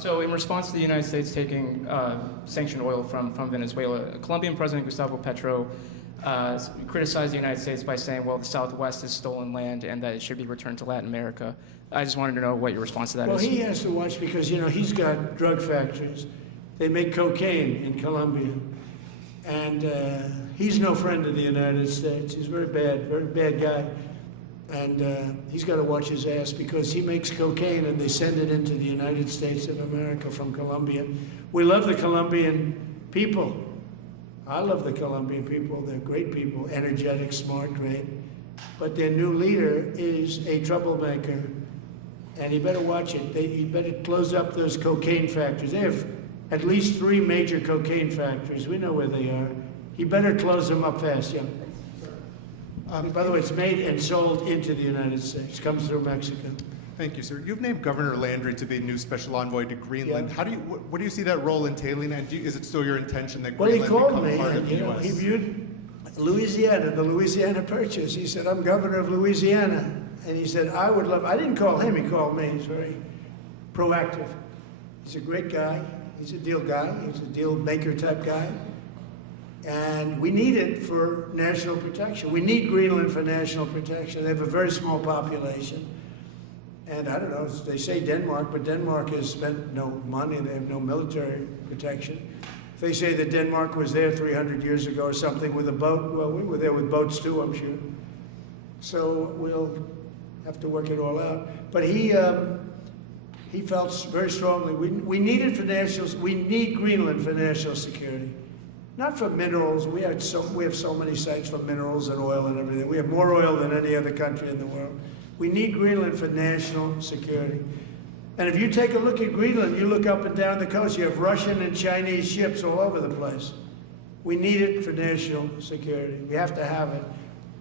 So in response to the United States taking sanctioned oil from Venezuela, Colombian President Gustavo Petro criticized the United States by saying, well, the Southwest is stolen land and that it should be returned to Latin America. I just wanted to know what your response to that is. Well, he has to watch because, he's got drug factories. They make cocaine in Colombia. And he's no friend of the United States. He's very bad guy. And he's got to watch his ass because he makes cocaine and they send it into the United States of America from Colombia. We love the Colombian people. I love the Colombian people. They're great people, energetic, smart, great. But their new leader is a troublemaker. And he better watch it. He better close up those cocaine factories. They have at least 3 major cocaine factories. We know where they are. He better close them up fast, yeah. By the way, it's made and sold into the United States. Comes through Mexico. Thank you, sir. You've named Governor Landry to be new special envoy to Greenland. Yeah. What do you see that role entailing? And is it still your intention that Well, he Greenland called become me, part of the and, U.S.? he viewed Louisiana, the Louisiana Purchase. He said, I'm governor of Louisiana. And he said, I would love, I didn't call him, he called me. He's very proactive. He's a great guy. He's a deal guy. He's a deal maker type guy. And we need it for national protection. We need Greenland for national protection. They have a very small population. And I don't know, they say Denmark, but Denmark has spent no money. They have no military protection. If they say that Denmark was there 300 years ago or something with a boat, well, we were there with boats too, I'm sure. So we'll have to work it all out. But he felt very strongly, we need it for we need Greenland for national security. Not for minerals. We have so many sites for minerals and oil and everything. We have more oil than any other country in the world. We need Greenland for national security. And if you take a look at Greenland, you look up and down the coast, you have Russian and Chinese ships all over the place. We need it for national security. We have to have it.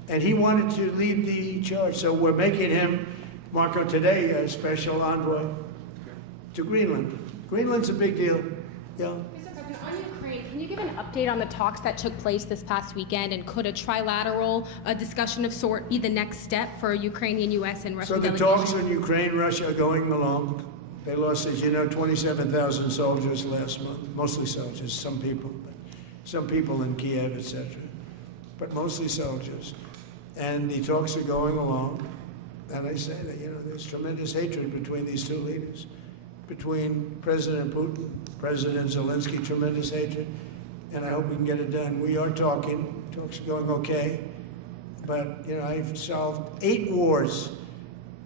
And he wanted to lead the charge. So we're making him, Marco, today, a special envoy to Greenland. Greenland's a big deal. Yeah. Can you give an update on the talks that took place this past weekend, and could a trilateral discussion of sort be the next step for Ukrainian, U.S. and Russian delegation? So the talks on Ukraine, Russia are going along. They lost, as you know, 27,000 soldiers last month, mostly soldiers, some people in Kiev, etc., but mostly soldiers. And the talks are going along, and I say that, there's tremendous hatred between these two leaders. Between President Putin, President Zelensky, tremendous hatred, and I hope we can get it done. We are talking, talks are going okay, but I've solved 8 wars,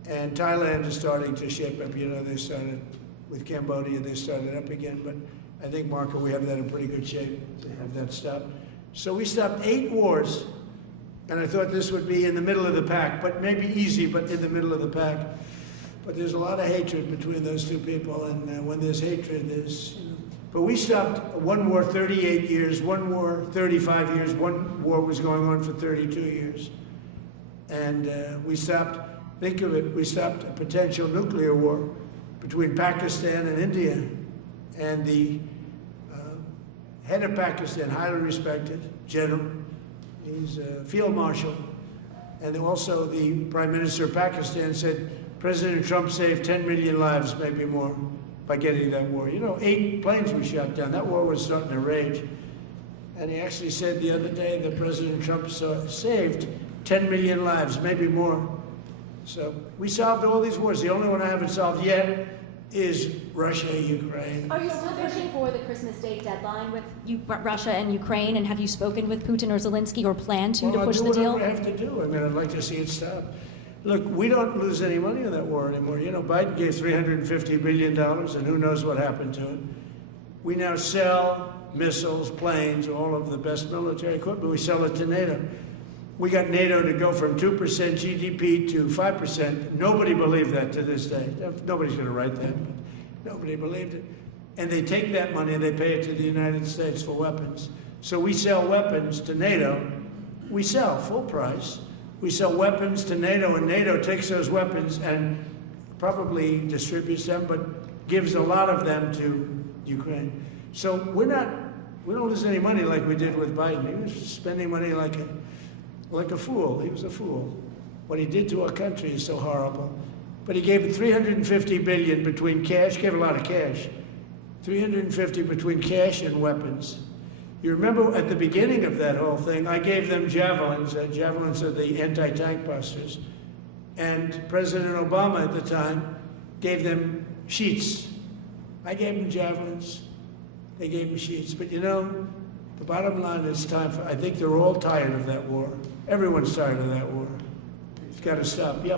and Thailand is starting to shape up. They started with Cambodia, they started up again, but I think, Marco, we have that in pretty good shape to have that stopped. So we stopped 8 wars, and I thought this would be in the middle of the pack, but maybe easy, but in the middle of the pack. But there's a lot of hatred between those two people, and when there's hatred, there's, But we stopped one war 38 years, one war 35 years, one war was going on for 32 years. And we stopped, think of it, we stopped a potential nuclear war between Pakistan and India. And the head of Pakistan, highly respected general, he's a field marshal, and also the Prime Minister of Pakistan said, President Trump saved 10 million lives, maybe more, by getting that war. 8 planes we shot down. That war was starting to rage. And he actually said the other day that President Trump saved 10 million lives, maybe more. So we solved all these wars. The only one I haven't solved yet is Russia, Ukraine. Are you still pushing for the Christmas Day deadline with Russia and Ukraine? And have you spoken with Putin or Zelensky or plan to push the deal? I'll do whatever I have to do. I mean, I'd like to see it stop. Look, we don't lose any money on that war anymore. Biden gave $350 billion, and who knows what happened to it. We now sell missiles, planes, all of the best military equipment. We sell it to NATO. We got NATO to go from 2% GDP to 5%. Nobody believed that to this day. Nobody's going to write that, but nobody believed it. And they take that money and they pay it to the United States for weapons. So we sell weapons to NATO. We sell full price. We sell weapons to NATO, and NATO takes those weapons and probably distributes them, but gives a lot of them to Ukraine. So we don't lose any money like we did with Biden. He was spending money like a fool. He was a fool. What he did to our country is so horrible. But he gave $350 billion between cash, gave a lot of cash, 350 between cash and weapons. You remember at the beginning of that whole thing, I gave them javelins. Javelins are the anti-tank busters. And President Obama at the time gave them sheets. I gave them javelins. They gave them sheets. But you know, the bottom line is time for, I think they're all tired of that war. Everyone's tired of that war. It's got to stop. Yeah.